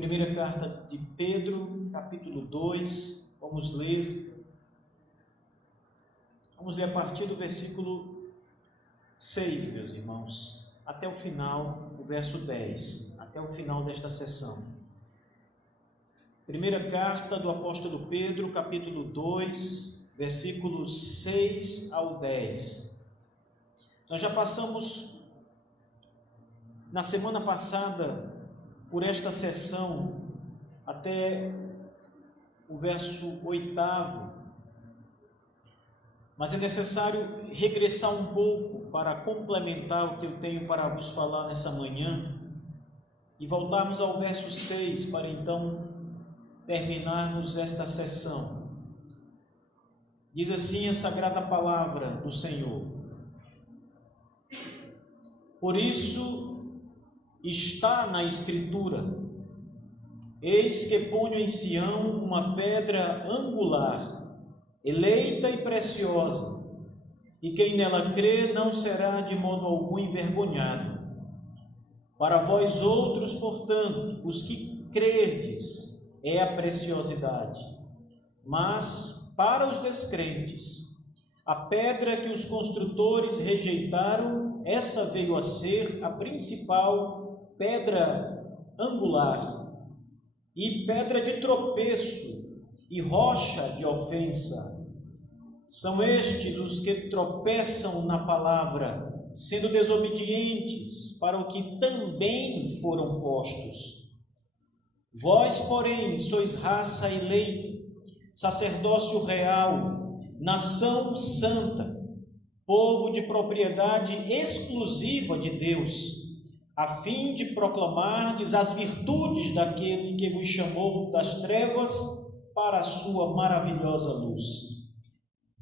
Primeira carta de Pedro, capítulo 2, vamos ler a partir do versículo 6, meus irmãos, até o final, o verso 10, até o final desta sessão. Primeira carta do apóstolo Pedro, capítulo 2, versículos 6 ao 10. Nós já passamos, na semana passada, por esta sessão, até o verso 8, mas é necessário regressar um pouco para complementar o que eu tenho para vos falar nessa manhã e voltarmos ao verso 6 para então terminarmos esta sessão. Diz assim a sagrada palavra do Senhor: por isso está na Escritura: eis que ponho em Sião uma pedra angular, eleita e preciosa, e quem nela crê não será de modo algum envergonhado. Para vós outros, portanto, os que credes, é a preciosidade, mas para os descrentes, a pedra que os construtores rejeitaram, essa veio a ser a principal pedra angular, e pedra de tropeço, e rocha de ofensa. São estes os que tropeçam na palavra, sendo desobedientes para o que também foram postos. Vós, porém, sois raça eleita, sacerdócio real, nação santa, povo de propriedade exclusiva de Deus, a fim de proclamardes as virtudes daquele que vos chamou das trevas para a sua maravilhosa luz.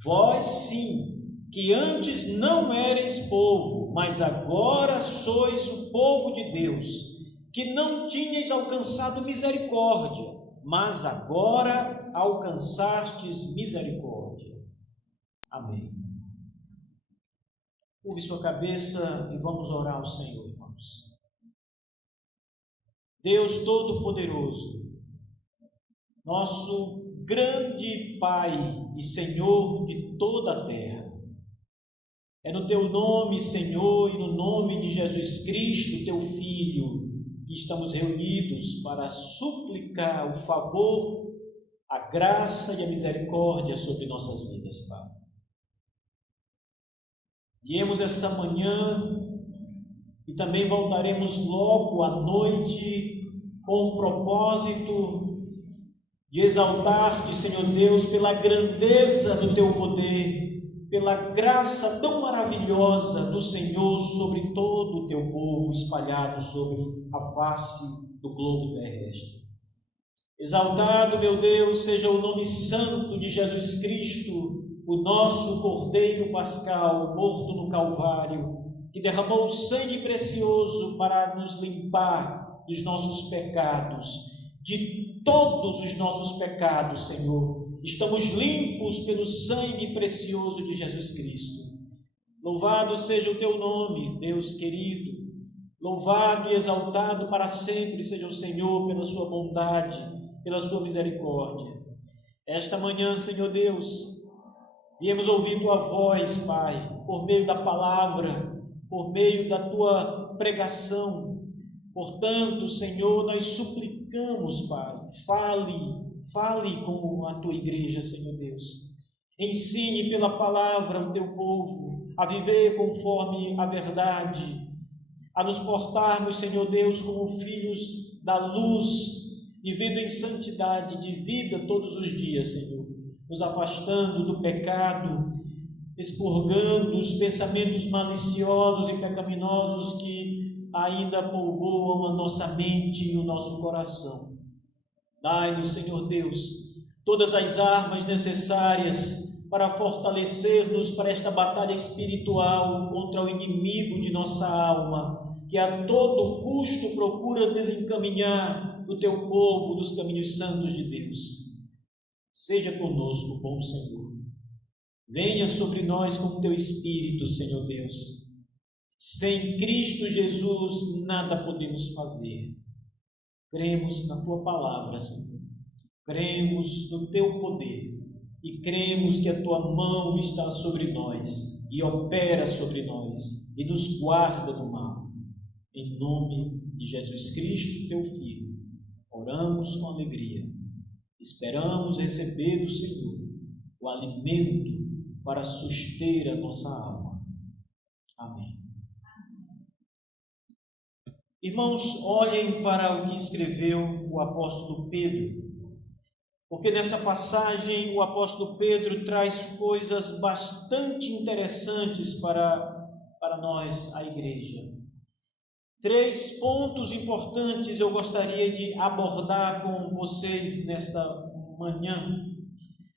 Vós, sim, que antes não erais povo, mas agora sois o povo de Deus, que não tinhais alcançado misericórdia, mas agora alcançastes misericórdia. Amém. Curve sua cabeça e vamos orar ao Senhor, irmãos. Deus Todo-Poderoso, nosso grande Pai e Senhor de toda a terra, é no Teu nome, Senhor, e no nome de Jesus Cristo, Teu Filho, que estamos reunidos para suplicar o favor, a graça e a misericórdia sobre nossas vidas, Pai. Viemos esta manhã e também voltaremos logo à noite com o propósito de exaltar-te, Senhor Deus, pela grandeza do Teu poder, pela graça tão maravilhosa do Senhor sobre todo o Teu povo espalhado sobre a face do globo terrestre. Exaltado, meu Deus, seja o nome santo de Jesus Cristo, o nosso Cordeiro Pascal, morto no Calvário, que derramou o sangue precioso para nos limpar dos nossos pecados, de todos os nossos pecados, Senhor. Estamos limpos pelo sangue precioso de Jesus Cristo. Louvado seja o Teu nome, Deus querido. Louvado e exaltado para sempre seja o Senhor pela sua bondade, pela sua misericórdia. Esta manhã, Senhor Deus, viemos ouvir Tua voz, Pai, por meio da palavra, por meio da Tua pregação. Portanto, Senhor, nós suplicamos, Pai, fale com a Tua igreja, Senhor Deus. Ensine pela palavra o Teu povo a viver conforme a verdade, a nos portarmos, Senhor Deus, como filhos da luz, vivendo em santidade de vida todos os dias, Senhor, nos afastando do pecado, expurgando os pensamentos maliciosos e pecaminosos que ainda povoam a nossa mente e o nosso coração. Dai-nos, Senhor Deus, todas as armas necessárias para fortalecer-nos para esta batalha espiritual contra o inimigo de nossa alma, que a todo custo procura desencaminhar o Teu povo dos caminhos santos de Deus. Seja conosco, bom Senhor. Venha sobre nós com o Teu Espírito, Senhor Deus. Sem Cristo Jesus nada podemos fazer. Cremos na Tua palavra, Senhor. Cremos no Teu poder e cremos que a Tua mão está sobre nós e opera sobre nós e nos guarda do mal. Em nome de Jesus Cristo, Teu Filho, oramos com alegria. Esperamos receber do Senhor o alimento para suster a nossa alma. Amém. Irmãos, olhem para o que escreveu o apóstolo Pedro, porque nessa passagem o apóstolo Pedro traz coisas bastante interessantes para nós, a igreja. 3 pontos importantes eu gostaria de abordar com vocês nesta manhã,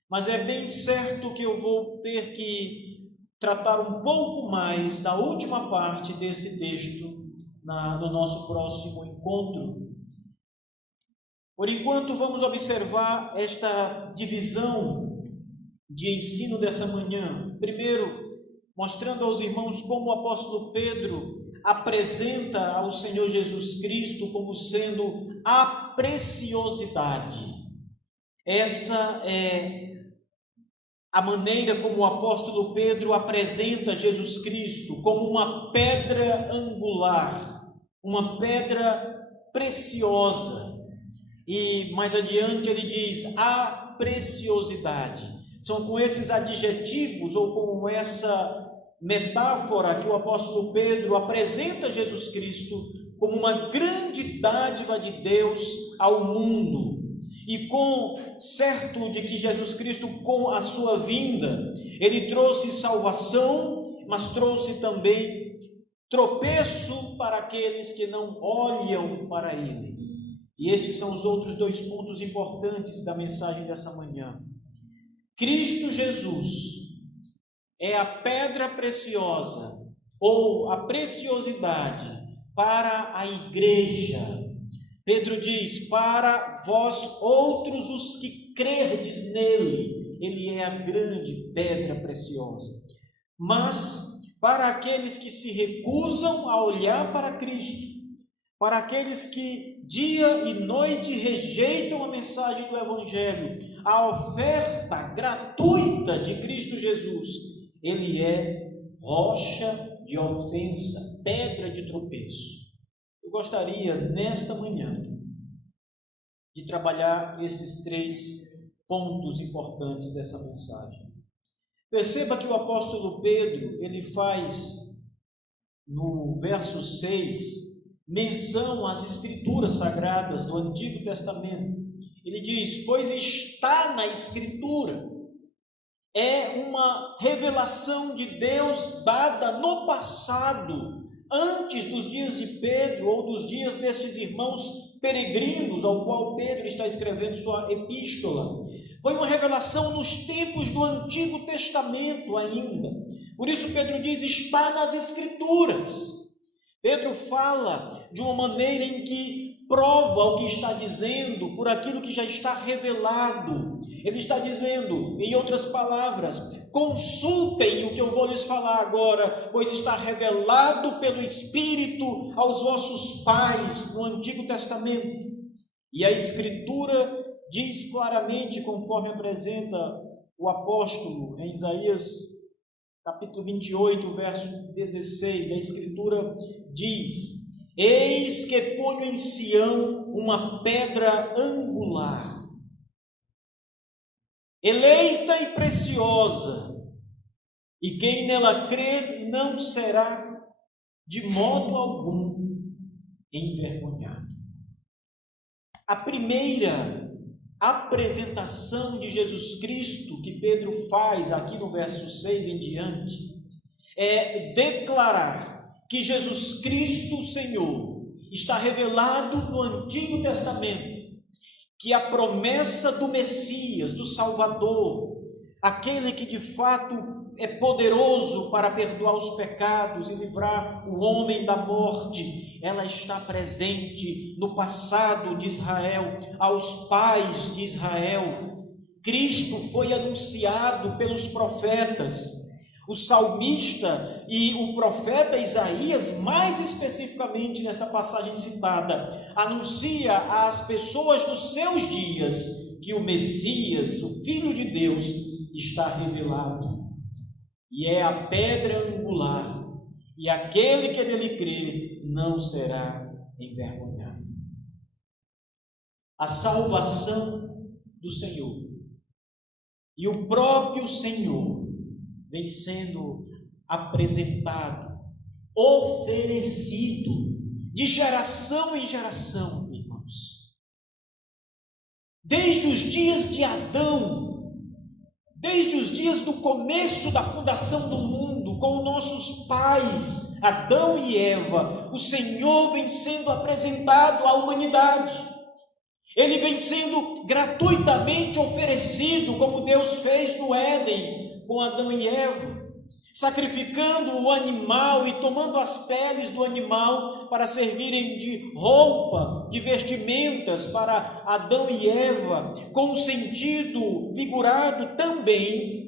mas é bem certo que eu vou ter que tratar um pouco mais da última parte desse texto no nosso próximo encontro. Por enquanto, vamos observar esta divisão de ensino dessa manhã. Primeiro, mostrando aos irmãos como o apóstolo Pedro apresenta ao Senhor Jesus Cristo como sendo a preciosidade. Essa é a maneira como o apóstolo Pedro apresenta Jesus Cristo como uma pedra angular, uma pedra preciosa. E mais adiante ele diz a preciosidade. São com esses adjetivos ou com essa metáfora que o apóstolo Pedro apresenta Jesus Cristo como uma grande dádiva de Deus ao mundo. E com certo de que Jesus Cristo, com a sua vinda, ele trouxe salvação, mas trouxe também tropeço para aqueles que não olham para ele. E estes são os outros 2 pontos importantes da mensagem dessa manhã. Cristo Jesus é a pedra preciosa, ou a preciosidade para a igreja. Pedro diz, para vós outros os que crerdes nele, ele é a grande pedra preciosa. Mas para aqueles que se recusam a olhar para Cristo, para aqueles que dia e noite rejeitam a mensagem do Evangelho, a oferta gratuita de Cristo Jesus, ele é rocha de ofensa, pedra de tropeço. Eu gostaria, nesta manhã, de trabalhar esses 3 pontos importantes dessa mensagem. Perceba que o apóstolo Pedro, ele faz, no verso 6, menção às Escrituras Sagradas do Antigo Testamento. Ele diz, pois está na Escritura. É uma revelação de Deus dada no passado, antes dos dias de Pedro ou dos dias destes irmãos peregrinos ao qual Pedro está escrevendo sua epístola. Foi uma revelação nos tempos do Antigo Testamento ainda. Por isso Pedro diz, está nas Escrituras. Pedro fala de uma maneira em que prova o que está dizendo por aquilo que já está revelado. Ele está dizendo, em outras palavras, consultem o que eu vou lhes falar agora, pois está revelado pelo Espírito aos vossos pais no Antigo Testamento. E a Escritura diz claramente, conforme apresenta o apóstolo em Isaías capítulo 28, verso 16, a Escritura diz, eis que ponho em Sião uma pedra angular, eleita e preciosa, e quem nela crer não será de modo algum envergonhado. A primeira apresentação de Jesus Cristo que Pedro faz aqui no verso 6 em diante é declarar que Jesus Cristo, o Senhor, está revelado no Antigo Testamento, que a promessa do Messias, do Salvador, aquele que de fato é poderoso para perdoar os pecados e livrar o homem da morte, ela está presente no passado de Israel, aos pais de Israel. Cristo foi anunciado pelos profetas. O salmista e o profeta Isaías, mais especificamente nesta passagem citada, anuncia às pessoas dos seus dias que o Messias, o Filho de Deus, está revelado. E é a pedra angular, e aquele que nele crê não será envergonhado. A salvação do Senhor e o próprio Senhor vem sendo apresentado, oferecido, de geração em geração, irmãos. Desde os dias de Adão, desde os dias do começo da fundação do mundo, com nossos pais, Adão e Eva, o Senhor vem sendo apresentado à humanidade. Ele vem sendo gratuitamente oferecido, como Deus fez no Éden com Adão e Eva, sacrificando o animal e tomando as peles do animal para servirem de roupa, de vestimentas para Adão e Eva, com o sentido figurado também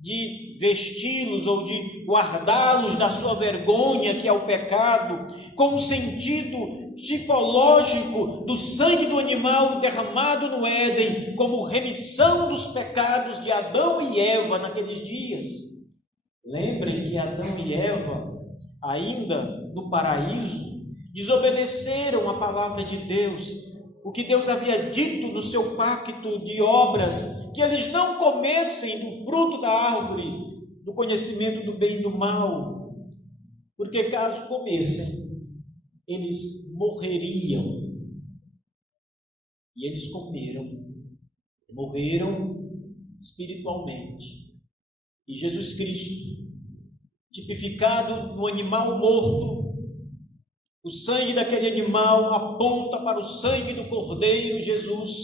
de vesti-los ou de guardá-los da sua vergonha, que é o pecado, com o sentido tipológico do sangue do animal derramado no Éden, como remissão dos pecados de Adão e Eva naqueles dias. Lembrem que Adão e Eva, ainda no paraíso, desobedeceram a palavra de Deus, o que Deus havia dito no seu pacto de obras, que eles não comessem do fruto da árvore, do conhecimento do bem e do mal, porque caso comessem, eles morreriam. E eles comeram, morreram espiritualmente. E Jesus Cristo, tipificado no animal morto, o sangue daquele animal aponta para o sangue do Cordeiro. Jesus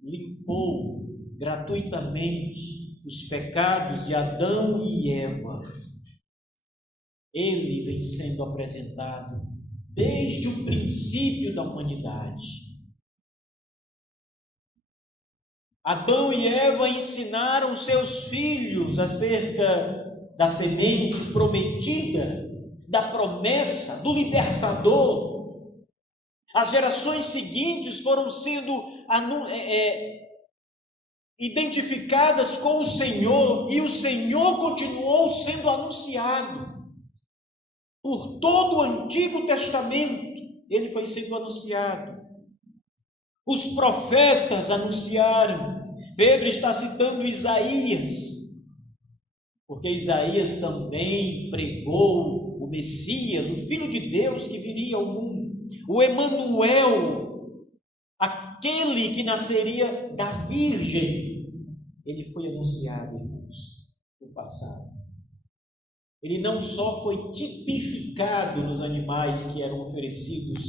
limpou gratuitamente os pecados de Adão e Eva. Ele vem sendo apresentado desde o princípio da humanidade. Adão e Eva ensinaram seus filhos acerca da semente prometida, da promessa, do libertador. As gerações seguintes foram sendo identificadas com o Senhor, e o Senhor continuou sendo anunciado. Por todo o Antigo Testamento, ele foi sendo anunciado. Os profetas anunciaram. Pedro está citando Isaías, porque Isaías também pregou o Messias, o Filho de Deus que viria ao mundo, o Emanuel, aquele que nasceria da Virgem. Ele foi anunciado, irmãos, no passado. Ele não só foi tipificado nos animais que eram oferecidos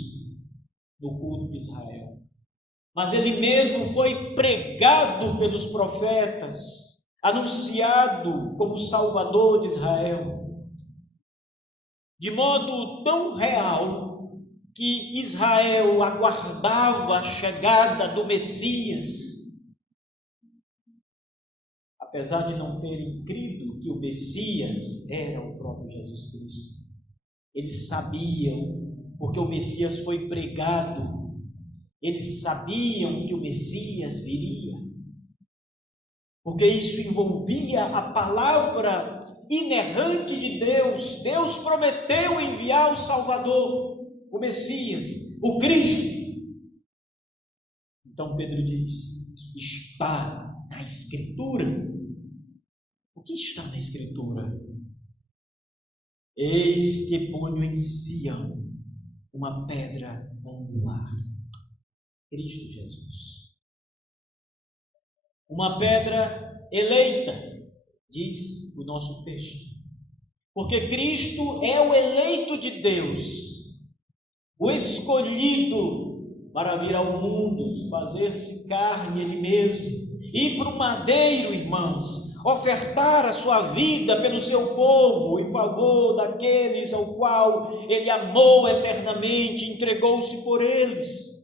no culto de Israel, mas ele mesmo foi pregado pelos profetas, anunciado como Salvador de Israel, de modo tão real que Israel aguardava a chegada do Messias, apesar de não terem crido que o Messias era o próprio Jesus Cristo. Eles sabiam, porque o Messias foi pregado, eles sabiam que o Messias viria, porque isso envolvia a palavra inerrante de Deus. Deus prometeu enviar o Salvador, o Messias, o Cristo. Então Pedro diz: está na Escritura. O que está na Escritura? Eis que ponho em Sião uma pedra angular, Cristo Jesus. Uma pedra eleita, diz o nosso texto, porque Cristo é o eleito de Deus, o escolhido para vir ao mundo, fazer-se carne Ele mesmo, ir para o madeiro, irmãos, ofertar a sua vida pelo seu povo, em favor daqueles ao qual Ele amou eternamente, entregou-se por eles.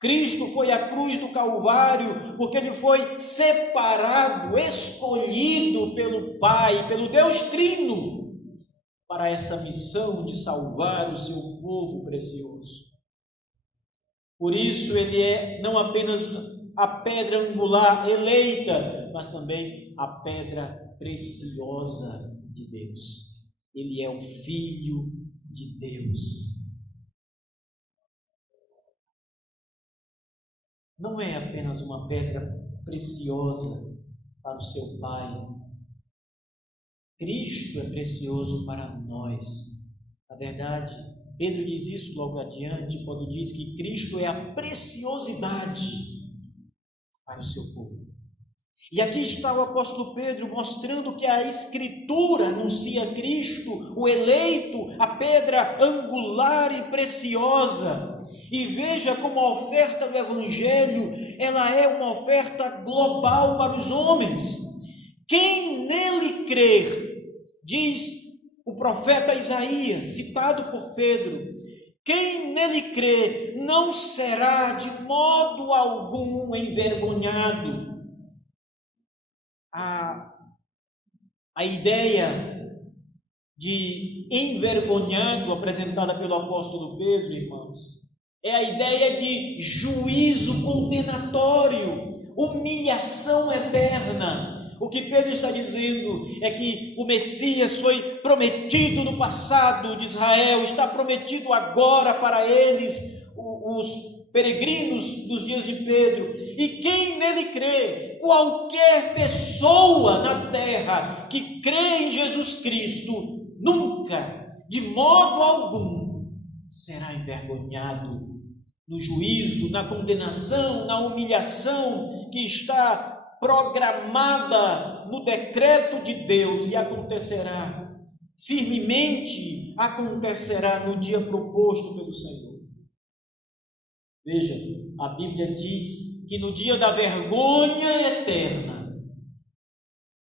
Cristo foi à cruz do Calvário porque ele foi separado, escolhido pelo Pai, pelo Deus Trino, para essa missão de salvar o seu povo precioso. Por isso ele é não apenas a pedra angular eleita, mas também a pedra preciosa de Deus. Ele é o Filho de Deus. Não é apenas uma pedra preciosa para o seu Pai. Cristo é precioso para nós. Na verdade, Pedro diz isso logo adiante, quando diz que Cristo é a preciosidade para o seu povo. E aqui está o apóstolo Pedro mostrando que a Escritura anuncia Cristo, o eleito, a pedra angular e preciosa. E veja como a oferta do Evangelho, ela é uma oferta global para os homens. Quem nele crer, diz o profeta Isaías, citado por Pedro, quem nele crê não será de modo algum envergonhado. A ideia de envergonhado apresentada pelo apóstolo Pedro, irmãos, é a ideia de juízo condenatório, humilhação eterna. O que Pedro está dizendo é que o Messias foi prometido no passado de Israel, está prometido agora para eles, os peregrinos dos dias de Pedro. E quem nele crê, qualquer pessoa na terra que crê em Jesus Cristo, nunca, de modo algum, será envergonhado no juízo, na condenação, na humilhação que está programada no decreto de Deus e acontecerá, firmemente acontecerá no dia proposto pelo Senhor. Veja, a Bíblia diz que no dia da vergonha eterna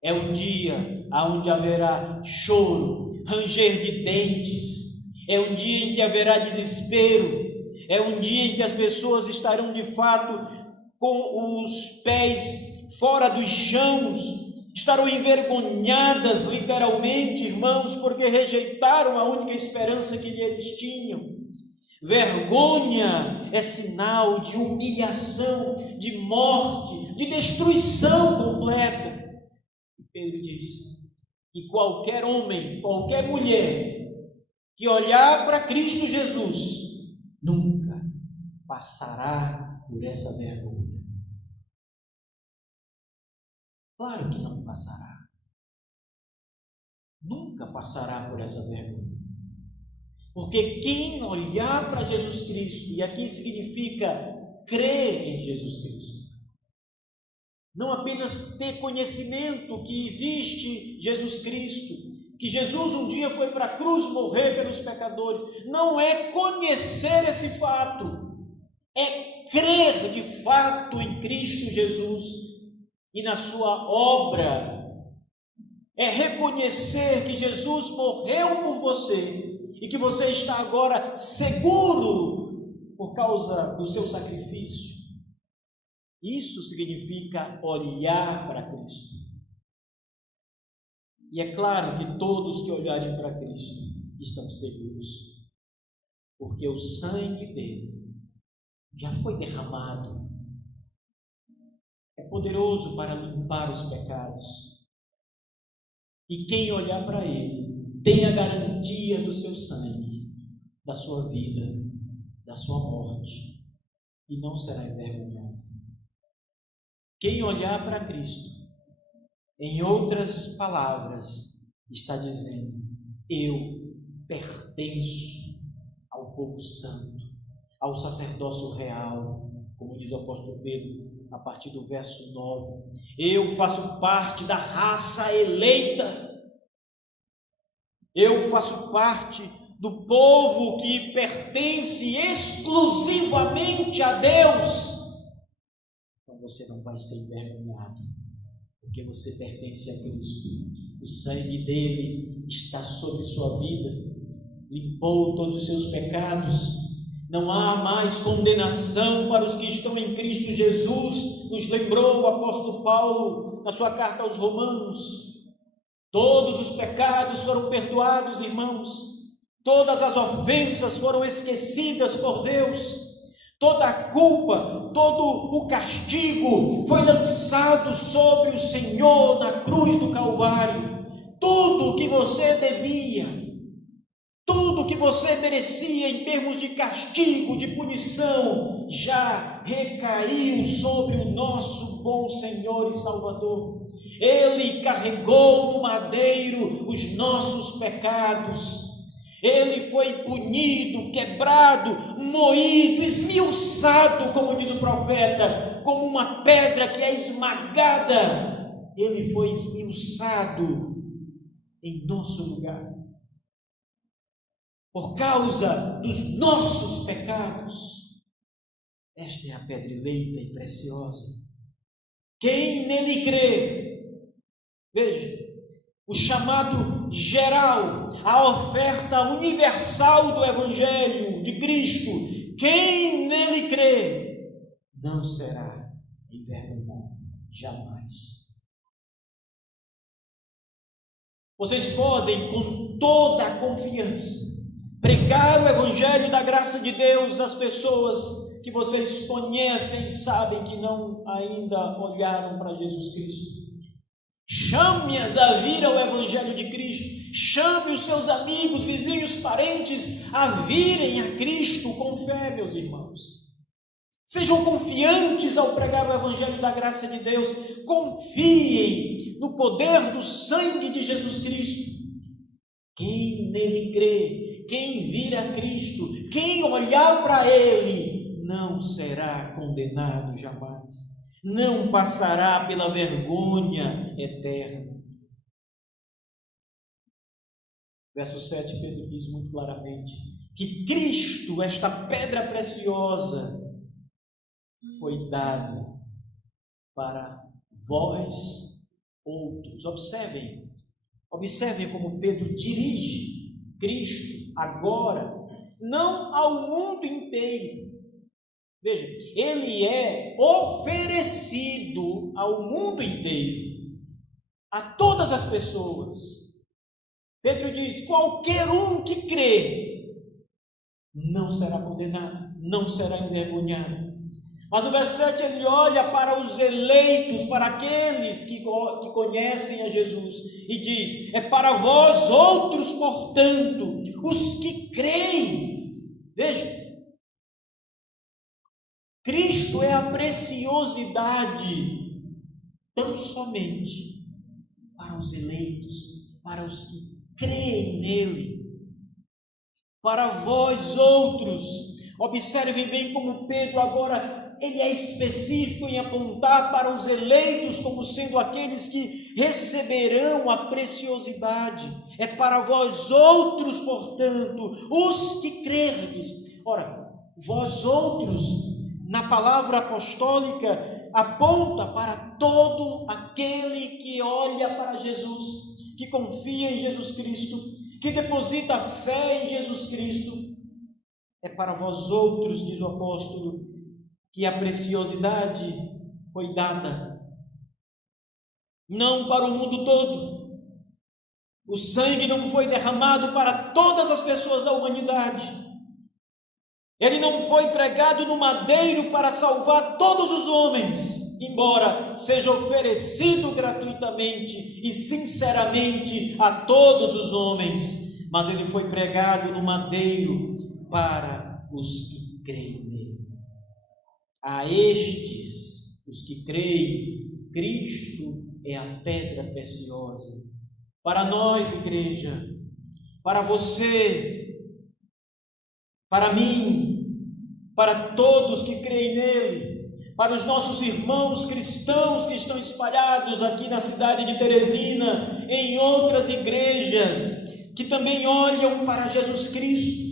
é o dia onde haverá choro, ranger de dentes, é um dia em que haverá desespero, é um dia em que as pessoas estarão de fato com os pés fora dos chãos, estarão envergonhadas literalmente, irmãos, porque rejeitaram a única esperança que eles tinham. Vergonha é sinal de humilhação, de morte, de destruição completa. E Pedro diz que qualquer homem, qualquer mulher que olhar para Cristo Jesus, nunca passará por essa vergonha. Claro que não passará. Nunca passará por essa vergonha. Porque quem olhar para Jesus Cristo, e aqui significa crer em Jesus Cristo, não apenas ter conhecimento que existe Jesus Cristo, que Jesus um dia foi para a cruz morrer pelos pecadores, não é conhecer esse fato, é crer de fato em Cristo Jesus e na sua obra, é reconhecer que Jesus morreu por você e que você está agora seguro por causa do seu sacrifício. Isso significa olhar para Cristo. E é claro que todos que olharem para Cristo estão seguros, porque o sangue dele já foi derramado. É poderoso para limpar os pecados. E quem olhar para ele tem a garantia do seu sangue, da sua vida, da sua morte, e não será envergonhado. Quem olhar para Cristo, em outras palavras, está dizendo: eu pertenço ao povo santo, ao sacerdócio real, como diz o apóstolo Pedro a partir do verso 9. Eu faço parte da raça eleita. Eu faço parte do povo que pertence exclusivamente a Deus. Então você não vai ser envergonhado, porque você pertence a Cristo. O sangue dele está sobre sua vida, limpou todos os seus pecados, Não há mais condenação para os que estão em Cristo Jesus, nos lembrou o apóstolo Paulo na sua carta aos Romanos. Todos os pecados foram perdoados, irmãos. Todas as ofensas foram esquecidas por Deus. Toda a culpa, todo o castigo foi lançado sobre o Senhor na cruz do Calvário. Tudo o que você devia, tudo que você merecia em termos de castigo, de punição, já recaiu sobre o nosso bom Senhor e Salvador. Ele carregou no madeiro os nossos pecados. Ele foi punido, quebrado, moído, esmiuçado, como diz o profeta, como uma pedra que é esmagada. Ele foi esmiuçado em nosso lugar. Por causa dos nossos pecados. Esta é a pedra eleita e preciosa. Quem nele crer, veja, o chamado geral, a oferta universal do Evangelho de Cristo, quem nele crê, não será envergonhado, jamais. Vocês podem, com toda a confiança, pregar o Evangelho da graça de Deus às pessoas que vocês conhecem e sabem que não ainda olharam para Jesus Cristo. Chame-as a vir ao Evangelho de Cristo. Chame os seus amigos, vizinhos, parentes a virem a Cristo com fé, meus irmãos. Sejam confiantes ao pregar o Evangelho da graça de Deus. Confiem no poder do sangue de Jesus Cristo. Quem nele crê, quem vir a Cristo, quem olhar para Ele, não será condenado jamais. Não passará pela vergonha eterna. Verso 7, Pedro diz muito claramente que Cristo, esta pedra preciosa, foi dado para vós outros. Observem como Pedro dirige Cristo agora, não ao mundo inteiro. Veja, ele é oferecido ao mundo inteiro, a todas as pessoas. Pedro diz: qualquer um que crê não será condenado, não será envergonhado. Mas no verso 7 ele olha para os eleitos, para aqueles que conhecem a Jesus, e diz: é para vós outros, portanto, os que creem. Veja, Cristo é a preciosidade tão somente para os eleitos, para os que creem nele. Para vós outros, observem bem como Pedro agora, ele é específico em apontar para os eleitos como sendo aqueles que receberão a preciosidade. É para vós outros, portanto, os que crerdes. Ora, vós outros, na palavra apostólica, aponta para todo aquele que olha para Jesus, que confia em Jesus Cristo, que deposita fé em Jesus Cristo. É para vós outros, diz o apóstolo, que a preciosidade foi dada, não para o mundo todo. O sangue não foi derramado para todas as pessoas da humanidade. Ele não foi pregado no madeiro para salvar todos os homens, embora seja oferecido gratuitamente e sinceramente a todos os homens, mas ele foi pregado no madeiro para os que creem nele. A estes, os que creem, Cristo é a pedra preciosa. Para nós, igreja, para você, para mim, para todos que creem nele, para os nossos irmãos cristãos que estão espalhados aqui na cidade de Teresina, em outras igrejas, que também olham para Jesus Cristo,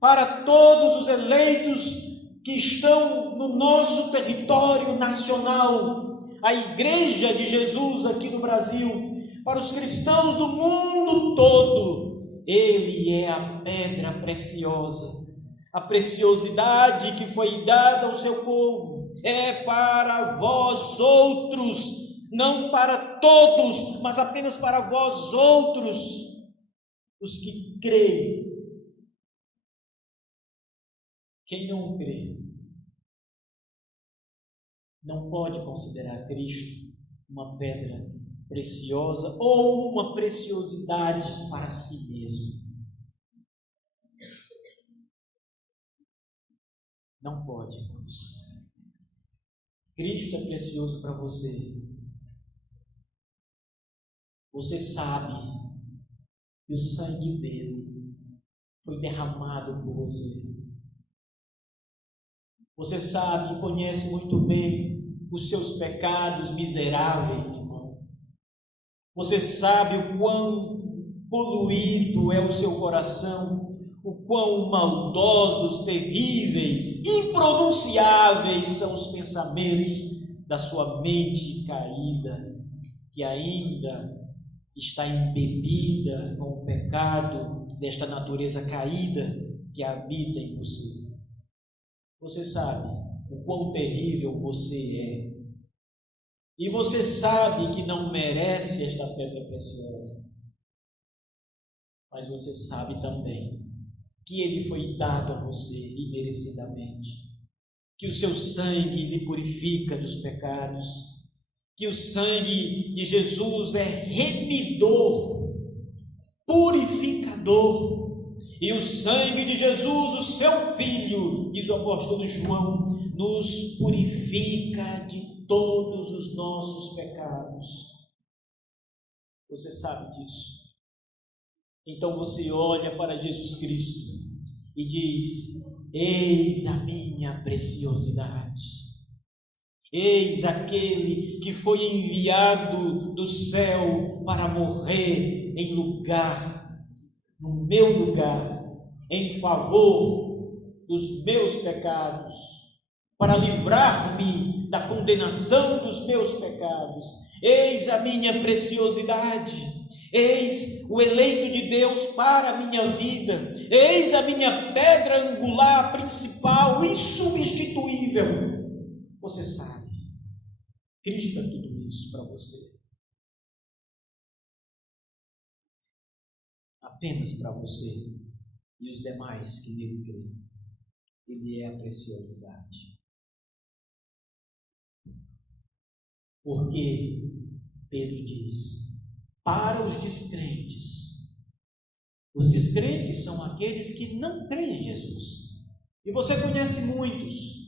para todos os eleitos que estão no nosso território nacional, a Igreja de Jesus aqui no Brasil, para os cristãos do mundo todo, Ele é a pedra preciosa, a preciosidade que foi dada ao seu povo é para vós outros, não para todos, mas apenas para vós outros, os que creem. Quem não crê não pode considerar Cristo uma pedra preciosa ou uma preciosidade para si mesmo. Não pode, irmãos. Cristo é precioso para você. Você sabe que o sangue dele foi derramado por você. Você sabe e conhece muito bem os seus pecados miseráveis, irmão. Você sabe o quão poluído é o seu coração, o quão maldosos, terríveis, impronunciáveis são os pensamentos da sua mente caída, que ainda está embebida com o pecado desta natureza caída que habita em você. Você sabe o quão terrível você é. E você sabe que não merece esta pedra preciosa. Mas você sabe também que ele foi dado a você imerecidamente. Que o seu sangue lhe purifica dos pecados. Que o sangue de Jesus é remidor, purificador. E o sangue de Jesus, o seu Filho, diz o apóstolo João, nos purifica de todos os nossos pecados. Você sabe disso. Então você olha para Jesus Cristo e diz: eis a minha preciosidade. Eis aquele que foi enviado do céu para morrer em lugar, no meu lugar, em favor dos meus pecados, para livrar-me da condenação dos meus pecados. Eis a minha preciosidade, eis o eleito de Deus para a minha vida, eis a minha pedra angular principal, insubstituível. Você sabe, Cristo é tudo isso para você. Apenas para você e os demais que nele creem. Ele é a preciosidade. Porque Pedro diz: para os descrentes. Os descrentes são aqueles que não creem em Jesus. E você conhece muitos.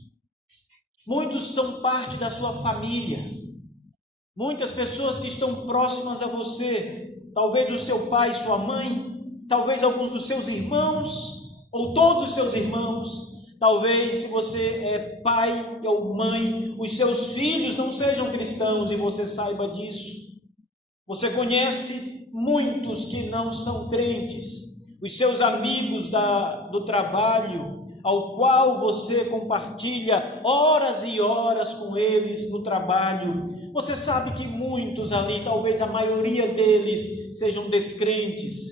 Muitos são parte da sua família. Muitas pessoas que estão próximas a você. Talvez o seu pai, sua mãe. Talvez alguns dos seus irmãos. Ou todos os seus irmãos. Talvez, se você é pai ou mãe, os seus filhos não sejam cristãos e você saiba disso. Você conhece muitos que não são crentes. Os seus amigos do trabalho, ao qual você compartilha horas e horas com eles no trabalho. Você sabe que muitos ali, talvez a maioria deles, sejam descrentes.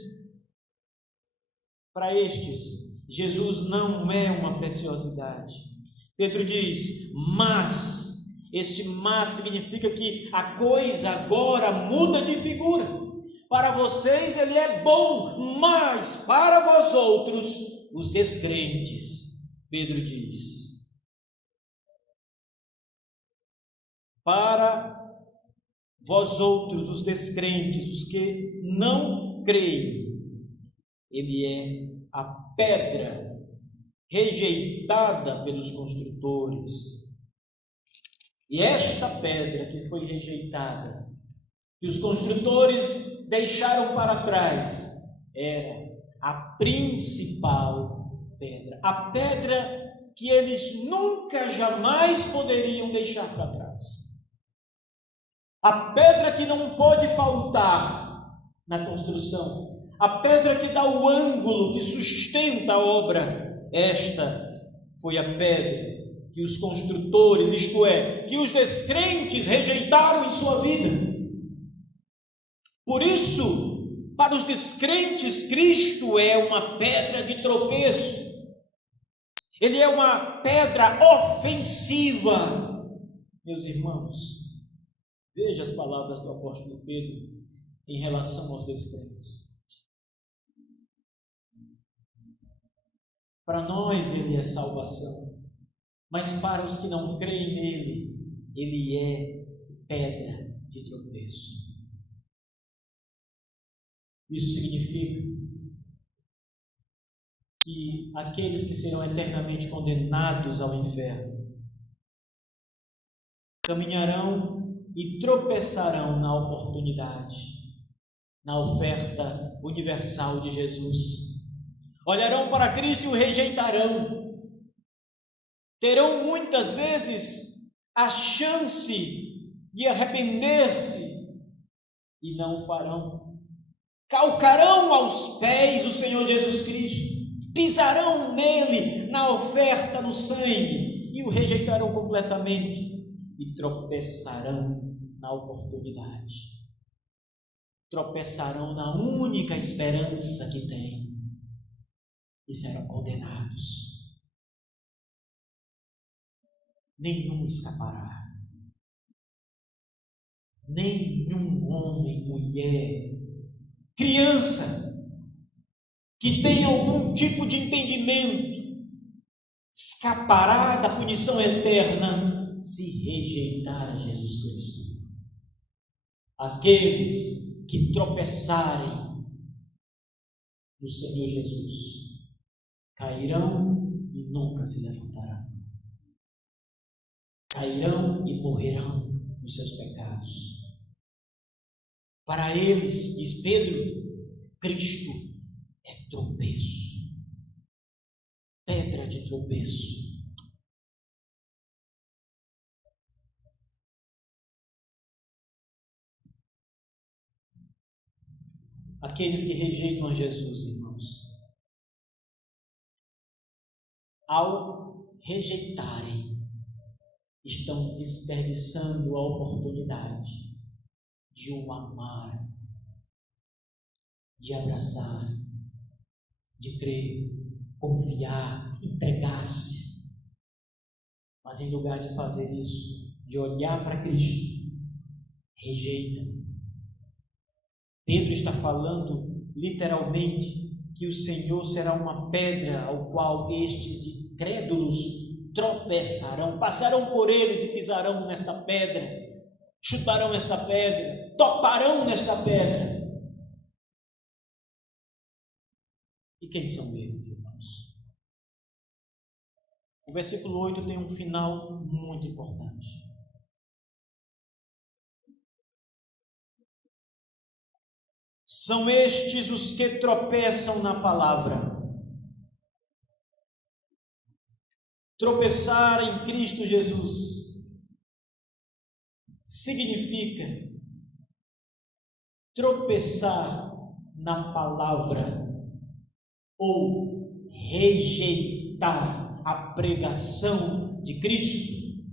Para estes, Jesus não é uma preciosidade. Pedro diz: mas, este mas significa que a coisa agora muda de figura. Para vocês ele é bom, mas para vós outros, os descrentes, Pedro diz: para vós outros, os descrentes, os que não creem, ele é a pedra rejeitada pelos construtores. E esta pedra que foi rejeitada, que os construtores deixaram para trás, era a principal pedra, a pedra que eles nunca jamais poderiam deixar para trás, a pedra que não pode faltar na construção, a pedra que dá o ângulo, que sustenta a obra. Esta foi a pedra que os construtores, isto é, que os descrentes rejeitaram em sua vida. Por isso, para os descrentes, Cristo é uma pedra de tropeço. Ele é uma pedra ofensiva. Meus irmãos, veja as palavras do apóstolo Pedro em relação aos descrentes. Para nós ele é salvação, mas para os que não creem nele, ele é pedra de tropeço. Isso significa que aqueles que serão eternamente condenados ao inferno caminharão e tropeçarão na oportunidade, na oferta universal de Jesus. Olharão para Cristo e o rejeitarão. Terão muitas vezes a chance de arrepender-se e não o farão. Calcarão aos pés o Senhor Jesus Cristo, pisarão nele na oferta, no sangue, e o rejeitarão completamente e tropeçarão na oportunidade. Tropeçarão na única esperança que têm e serão condenados. Nenhum escapará. Nenhum homem, mulher, criança que tenha algum tipo de entendimento escapará da punição eterna se rejeitar a Jesus Cristo. Aqueles que tropeçarem no Senhor Jesus cairão e nunca se levantarão. Cairão e morrerão nos seus pecados. Para eles, diz Pedro, Cristo é tropeço, pedra de tropeço. Aqueles que rejeitam a Jesus, irmãos, ao rejeitarem, estão desperdiçando a oportunidade de o amar, de abraçar, de crer, confiar, entregar-se. Mas em lugar de fazer isso, de olhar para Cristo, rejeitam. Pedro está falando literalmente que o Senhor será uma pedra ao qual estes incrédulos tropeçarão, passarão por eles e pisarão nesta pedra, chutarão esta pedra, toparão nesta pedra. E quem são eles, irmãos? O versículo 8 tem um final muito importante. São estes os que tropeçam na palavra. Tropeçar em Cristo Jesus significa tropeçar na palavra ou rejeitar a pregação de Cristo,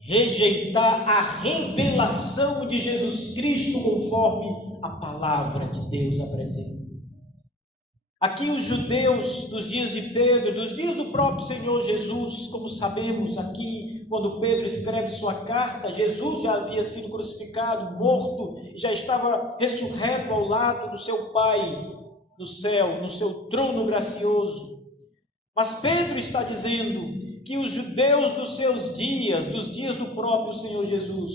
rejeitar a revelação de Jesus Cristo conforme a palavra de Deus apresenta. Aqui os judeus dos dias de Pedro, dos dias do próprio Senhor Jesus, como sabemos aqui, quando Pedro escreve sua carta, Jesus já havia sido crucificado, morto, já estava ressurreto ao lado do seu Pai no céu, no seu trono gracioso. Mas Pedro está dizendo que os judeus dos seus dias, dos dias do próprio Senhor Jesus,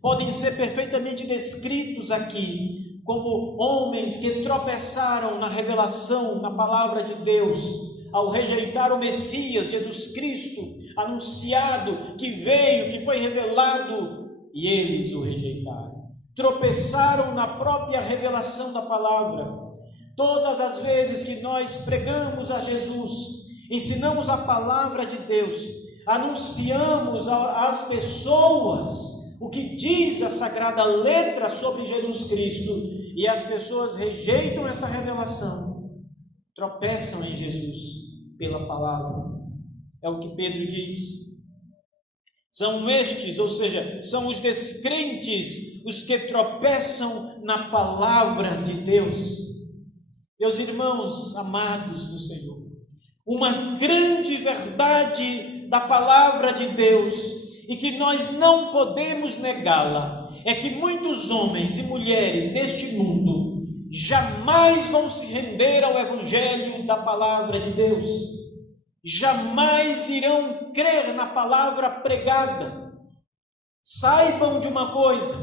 podem ser perfeitamente descritos aqui como homens que tropeçaram na revelação, na palavra de Deus, ao rejeitar o Messias, Jesus Cristo, anunciado, que veio, que foi revelado, e eles o rejeitaram. Tropeçaram na própria revelação da palavra. Todas as vezes que nós pregamos a Jesus, ensinamos a palavra de Deus, anunciamos às pessoas o que diz a sagrada letra sobre Jesus Cristo, e as pessoas rejeitam esta revelação, tropeçam em Jesus pela palavra. É o que Pedro diz. São estes, ou seja, são os descrentes, os que tropeçam na palavra de Deus. Meus irmãos amados do Senhor, uma grande verdade da palavra de Deus e que nós não podemos negá-la, é que muitos homens e mulheres neste mundo jamais vão se render ao Evangelho da palavra de Deus, jamais irão crer na palavra pregada. Saibam de uma coisa: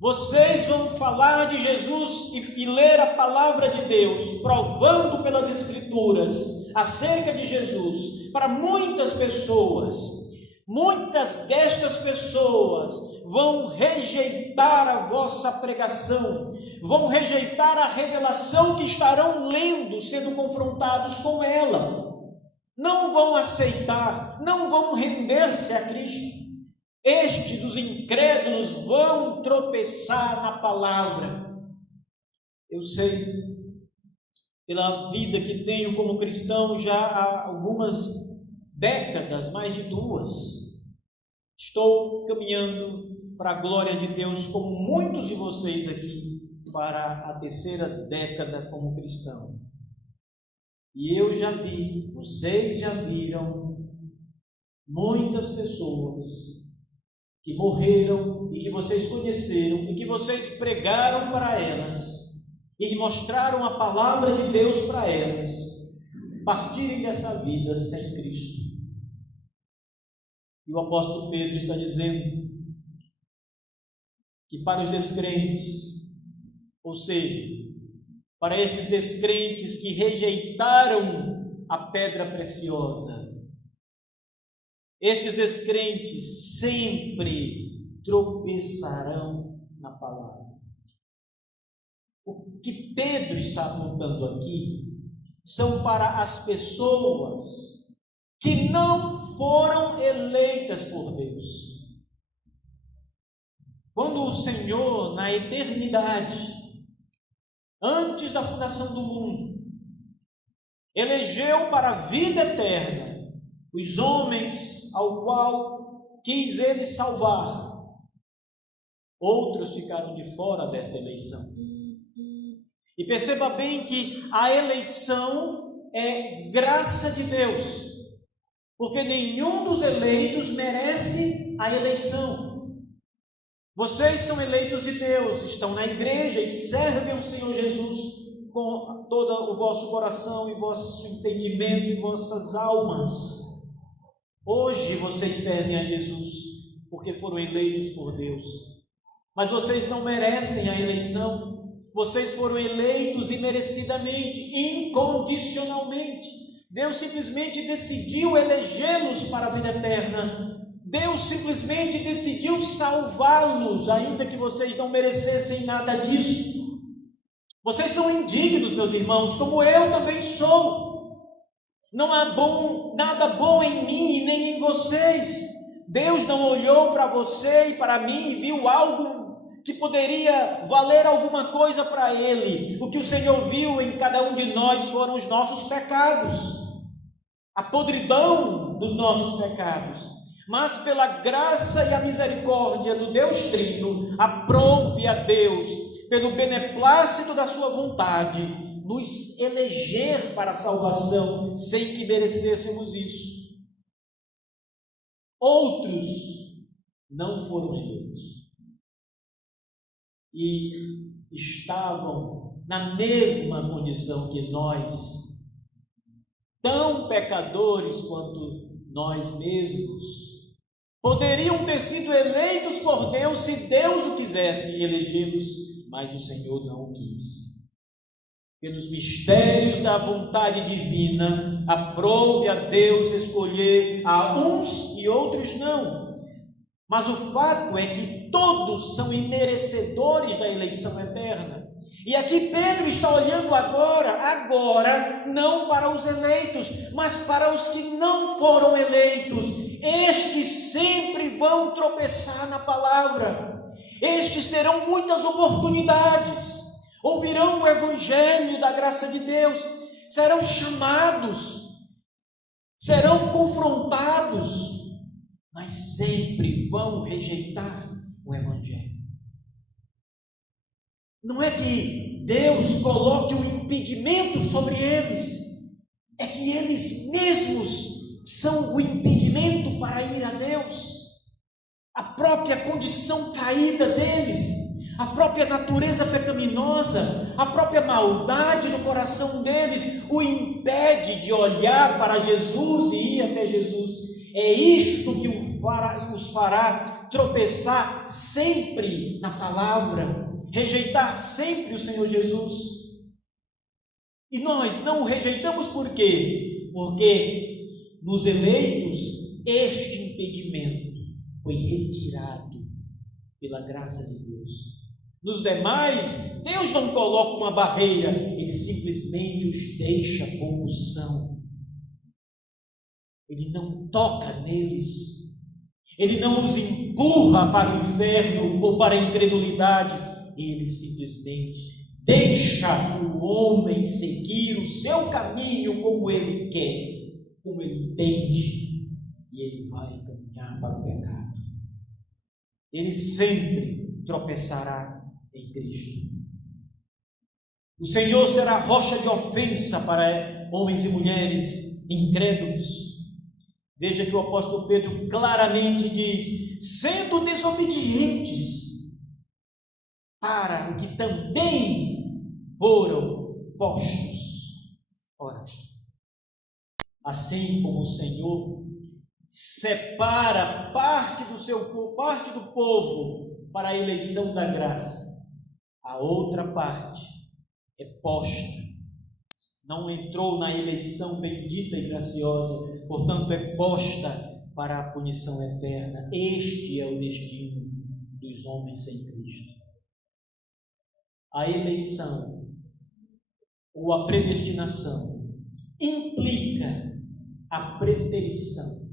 vocês vão falar de Jesus e ler a palavra de Deus, provando pelas Escrituras acerca de Jesus, para muitas pessoas. Muitas destas pessoas vão rejeitar a vossa pregação, vão rejeitar a revelação que estarão lendo, sendo confrontados com ela. Não vão aceitar, não vão render-se a Cristo. Estes, os incrédulos, vão tropeçar na palavra. Eu sei, pela vida que tenho como cristão já há algumas décadas, mais de 2, estou caminhando para a glória de Deus, como muitos de vocês aqui, para a 3ª década como cristão. E eu já vi, vocês já viram, muitas pessoas que morreram e que vocês conheceram e que vocês pregaram para elas e mostraram a palavra de Deus para elas, partirem dessa vida sem Cristo. E o apóstolo Pedro está dizendo que para os descrentes, ou seja, para estes descrentes que rejeitaram a pedra preciosa, estes descrentes sempre tropeçarão na palavra. O que Pedro está apontando aqui são para as pessoas que não foram eleitas por Deus. Quando o Senhor, na eternidade, antes da fundação do mundo, elegeu para a vida eterna os homens ao qual quis ele salvar, outros ficaram de fora desta eleição. E perceba bem que a eleição é graça de Deus, porque nenhum dos eleitos merece a eleição. Vocês são eleitos de Deus, estão na igreja e servem ao Senhor Jesus com todo o vosso coração e vosso entendimento e vossas almas. Hoje vocês servem a Jesus porque foram eleitos por Deus, mas vocês não merecem a eleição. Vocês foram eleitos imerecidamente, incondicionalmente. Deus simplesmente decidiu elegê-los para a vida eterna. Deus simplesmente decidiu salvá-los, ainda que vocês não merecessem nada disso. Vocês são indignos, meus irmãos, como eu também sou. Não há nada bom em mim e nem em vocês. Deus não olhou para você e para mim e viu algo que poderia valer alguma coisa para Ele. O que o Senhor viu em cada um de nós foram os nossos pecados, a podridão dos nossos pecados. Mas pela graça e a misericórdia do Deus Trino, aprove a Deus, pelo beneplácito da sua vontade, nos eleger para a salvação, sem que merecêssemos isso. Outros não foram eleitos e estavam na mesma condição que nós, tão pecadores quanto nós mesmos. Poderiam ter sido eleitos por Deus se Deus o quisesse elegê-los, mas o Senhor não o quis. Pelos mistérios da vontade divina, aprove a Deus escolher a uns e outros não. Mas o fato é que todos são imerecedores da eleição eterna. E aqui Pedro está olhando agora não para os eleitos, mas para os que não foram eleitos. Estes sempre vão tropeçar na palavra. Estes terão muitas oportunidades, ouvirão o evangelho da graça de Deus, serão chamados, serão confrontados, mas sempre vão rejeitar o evangelho. Não é que Deus coloque um impedimento sobre eles, é que eles mesmos são o impedimento para ir a Deus. A própria condição caída deles, a própria natureza pecaminosa, a própria maldade do coração deles o impede de olhar para Jesus e ir até Jesus. É isto que os fará tropeçar sempre na palavra, rejeitar sempre o Senhor Jesus. E nós não o rejeitamos por quê? Porque nos eleitos este impedimento foi retirado pela graça de Deus. Nos demais, Deus não coloca uma barreira, Ele simplesmente os deixa como são. Ele não toca neles, Ele não os empurra para o inferno ou para a incredulidade, Ele simplesmente deixa o homem seguir o seu caminho como ele quer, como ele entende, e ele vai caminhar para o pecado. Ele sempre tropeçará em Cristo. O Senhor será rocha de ofensa para homens e mulheres incrédulos. Veja que o apóstolo Pedro claramente diz: sendo desobedientes para o que também foram postos. Ora, assim como o Senhor separa parte do povo para a eleição da graça, a outra parte é posta, não entrou na eleição bendita e graciosa, portanto é posta para a punição eterna. Este é o destino dos homens sem Cristo. A eleição ou a predestinação implica a preterição.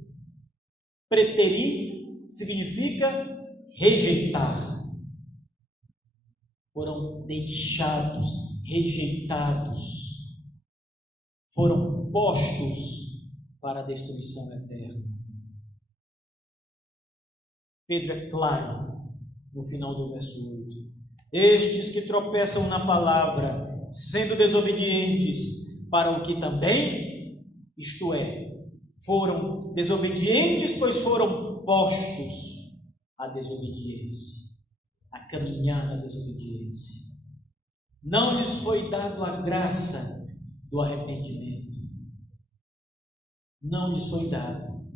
Preterir significa rejeitar. Foram deixados, rejeitados, foram postos para a destruição eterna. Pedro é claro no final do verso 8. Estes que tropeçam na palavra, sendo desobedientes para o que também, isto é, foram desobedientes, pois foram postos à desobediência, a caminhar na desobediência. Não lhes foi dado a graça do arrependimento. Não lhes foi dado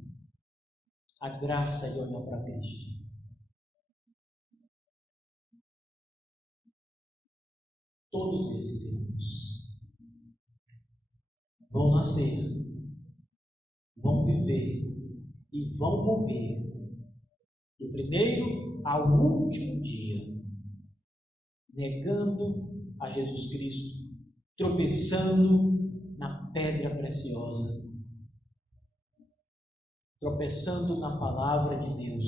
a graça de olhar para Cristo. Todos esses irmãos vão nascer, vão viver e vão morrer do primeiro ao último dia, negando a Jesus Cristo, tropeçando na pedra preciosa, tropeçando na palavra de Deus,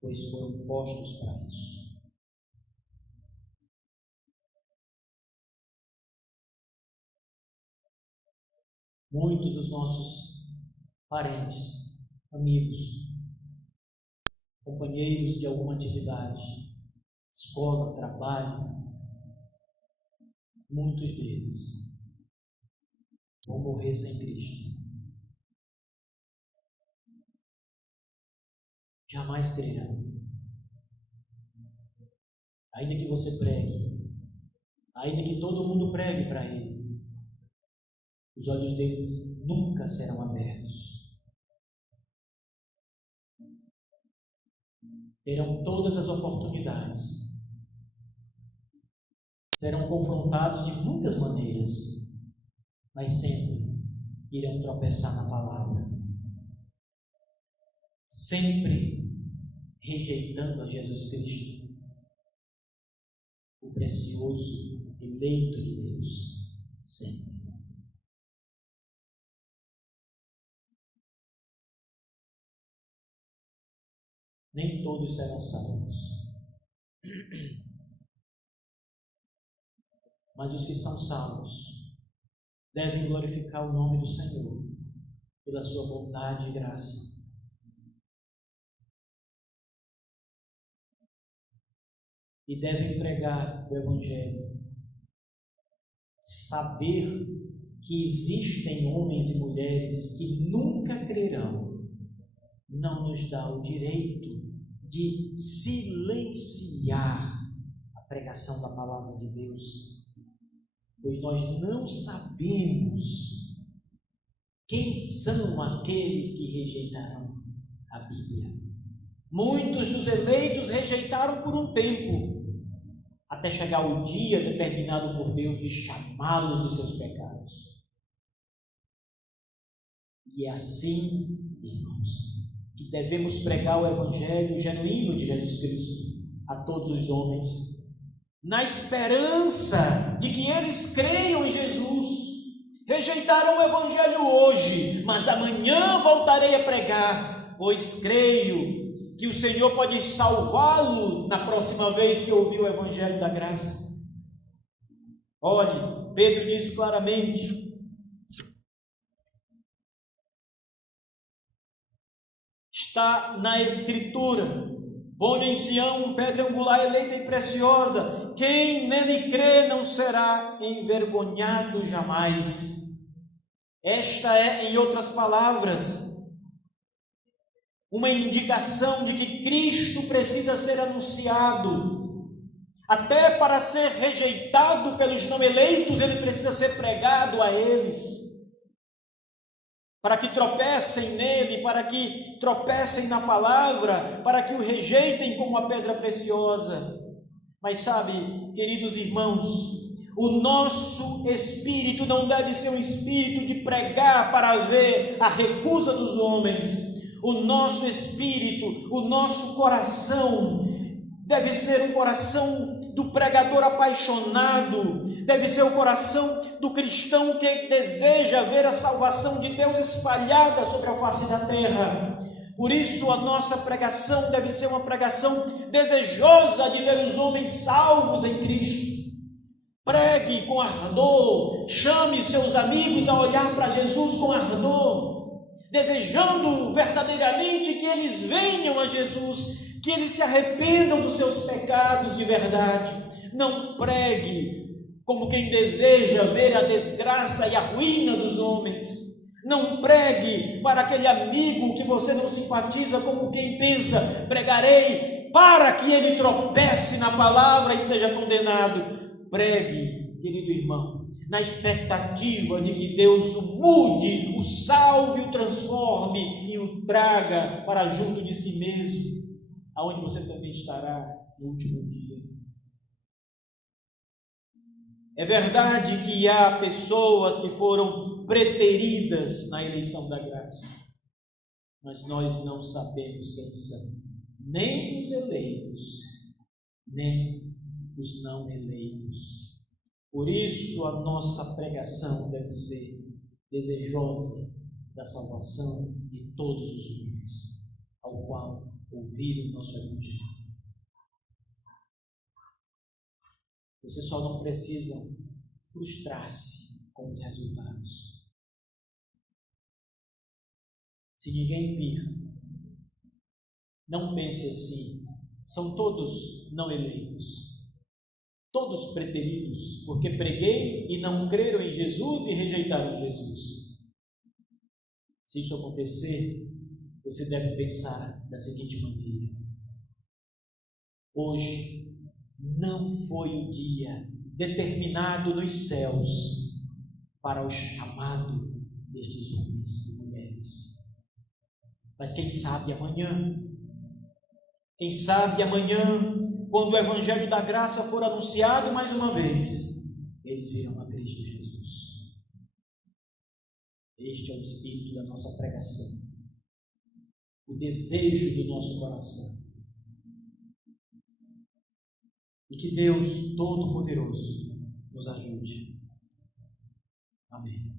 pois foram postos para isso. Muitos dos nossos parentes, amigos, companheiros de alguma atividade, escola, trabalho, muitos deles vão morrer sem Cristo. Jamais crerão. Ainda que você pregue, ainda que todo mundo pregue para ele, os olhos deles nunca serão abertos. Terão todas as oportunidades. Serão confrontados de muitas maneiras, mas sempre irão tropeçar na palavra. Sempre rejeitando a Jesus Cristo, o precioso eleito de Deus. Sempre. Nem todos serão salvos. Mas os que são salvos devem glorificar o nome do Senhor pela sua bondade e graça. E devem pregar o Evangelho, saber que existem homens e mulheres que nunca crerão, não nos dá o direito de silenciar a pregação da palavra de Deus, pois nós não sabemos quem são aqueles que rejeitarão a Bíblia. Muitos dos eleitos rejeitaram por um tempo, até chegar o dia determinado por Deus de chamá-los dos seus pecados. E é assim, irmãos, que devemos pregar o Evangelho genuíno de Jesus Cristo a todos os homens, na esperança de que eles creiam em Jesus. Rejeitarão o Evangelho hoje, mas amanhã voltarei a pregar, pois creio que o Senhor pode salvá-lo na próxima vez que ouvir o Evangelho da graça. Olhe, Pedro diz claramente: está na Escritura, ponho em Sião pedra angular eleita e preciosa, quem nele crê não será envergonhado jamais. Esta é, em outras palavras, uma indicação de que Cristo precisa ser anunciado. Até para ser rejeitado pelos não eleitos, ele precisa ser pregado a eles, para que tropecem nele, para que tropecem na palavra, para que o rejeitem como uma pedra preciosa. Mas sabe, queridos irmãos, o nosso espírito não deve ser um espírito de pregar para ver a recusa dos homens. O nosso espírito, o nosso coração deve ser um coração do pregador apaixonado, deve ser o coração do cristão que deseja ver a salvação de Deus espalhada sobre a face da terra. Por isso a nossa pregação deve ser uma pregação desejosa de ver os homens salvos em Cristo. Pregue com ardor, chame seus amigos a olhar para Jesus com ardor, desejando verdadeiramente que eles venham a Jesus, que eles se arrependam dos seus pecados de verdade. Não pregue como quem deseja ver a desgraça e a ruína dos homens. Não pregue para aquele amigo que você não simpatiza, como quem pensa: pregarei para que ele tropece na palavra e seja condenado. Pregue, querido irmão, na expectativa de que Deus o mude, o salve, o transforme e o traga para junto de si mesmo, aonde você também estará no último dia. É verdade que há pessoas que foram preteridas na eleição da graça, mas nós não sabemos quem são, nem os eleitos, nem os não eleitos. Por isso a nossa pregação deve ser desejosa da salvação de todos os homens, ao qual ouviram o nosso Evangelho. Você só não precisa frustrar-se com os resultados. Se ninguém vir, não pense assim: são todos não eleitos, todos preteridos, porque preguei e não creram em Jesus e rejeitaram Jesus. Se isso acontecer, você deve pensar da seguinte maneira: hoje não foi o dia determinado nos céus para o chamado destes homens e mulheres. Mas quem sabe amanhã, quando o Evangelho da graça for anunciado mais uma vez, eles virão a Cristo Jesus. Este é o espírito da nossa pregação, o desejo do nosso coração. E que Deus Todo-Poderoso nos ajude. Amém.